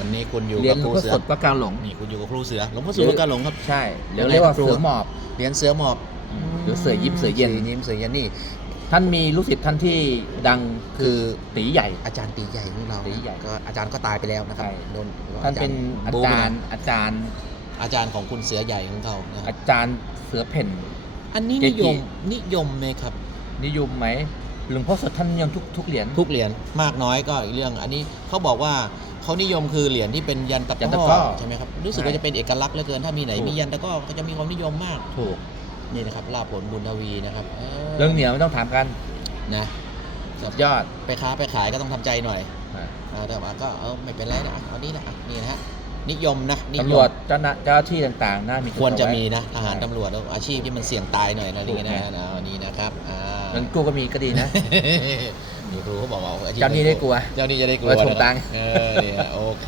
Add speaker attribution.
Speaker 1: วันนี้คุณอยู่
Speaker 2: เรีย
Speaker 1: กันบ
Speaker 2: หล
Speaker 1: ควรู
Speaker 2: งพ่อ
Speaker 1: เสือ
Speaker 2: สดก็การหลง
Speaker 1: นี่คุณอยู่กับครูเสือหลวงพ่อเสือวัดกาหลงครับ
Speaker 2: ใช่เดี๋ยวเรียกว่า
Speaker 1: ครู
Speaker 2: เสือหมอบ
Speaker 1: เรียนเสือหมอบ
Speaker 2: หรือเสือยิ้มเสือเย็น
Speaker 1: สืยิ้มเสือเย็นนี่
Speaker 2: ท่านมีลูกศิษย์ท่านที่ดัง
Speaker 1: คือ
Speaker 2: ตีใหญ่
Speaker 1: อาจารย์ตีใหญ่ของเรา
Speaker 2: ตีใหญ่
Speaker 1: ก็อาจารย์ก็ตายไปแล้วนะครับ
Speaker 2: ใช่
Speaker 1: โดน
Speaker 2: ท่านเป็นอา
Speaker 1: บู๊
Speaker 2: จาร
Speaker 1: ไป
Speaker 2: ย์อาจารย์
Speaker 1: อาจารย์ของคุณเสือใหญ่ของเขานะครั
Speaker 2: อา
Speaker 1: บ
Speaker 2: จารย์เสือเพ่น
Speaker 1: อันนี้
Speaker 2: เก
Speaker 1: นิ
Speaker 2: จิ
Speaker 1: ยมนิยมไหมครับ
Speaker 2: นิยมไหมหลวงพ่อสดท่านนิยมทุกทุกเหรียญ
Speaker 1: ทุกเหรียญมากน้อยก็อีกเรื่อง อันนี้เขาบอกว่า เขานิยมคือเหรียญที่เป็นยันตะ
Speaker 2: ยัน
Speaker 1: ก
Speaker 2: ตะ
Speaker 1: ร้
Speaker 2: กร้
Speaker 1: อ
Speaker 2: อ
Speaker 1: ใช่ไหมครับรู้สึก
Speaker 2: ใช่
Speaker 1: ว่าจะเป็นเอกลักษณ์เหลือเกินถ้ามีไหน
Speaker 2: ถูก
Speaker 1: มียันตะกร้อก็จะมีความนิยมมาก
Speaker 2: ถูก
Speaker 1: นี่นะครับลาภผลบุญทวีนะครับ
Speaker 2: เรื่องเหนียวไม่ต้องถามกัน
Speaker 1: นะ
Speaker 2: สุดยอด
Speaker 1: ไปค้าไปขายก็ต้องทำใจหน่อย
Speaker 2: อะ
Speaker 1: อ่าแต่ว่าก็เออไม่เป็นไรนะเอานี้นะอะนี่นะฮะนิยมนะนิยม
Speaker 2: ตำรวจเจ้าหน้าเจ้าหน้าที่ต่างๆน่ามี
Speaker 1: ควรจะมี
Speaker 2: ไว้
Speaker 1: นะทหารตำรวจแล้วอาชีพที่มันเสี่ยงตายหน่อยนะนี่
Speaker 2: ถูก
Speaker 1: นะ
Speaker 2: ไง
Speaker 1: นะเอานี่นะครับอ่า
Speaker 2: เงินกู้ก็มีก็ดีนะ
Speaker 1: นี่ครูเขาบอกว่าอชีพ
Speaker 2: เจ้าหนี้ได้กลัว
Speaker 1: เจ้าหนี้จะได้กลัว
Speaker 2: ไว้ถ่วง
Speaker 1: นะครับ
Speaker 2: ตังค์
Speaker 1: เออเนี่ยโอเค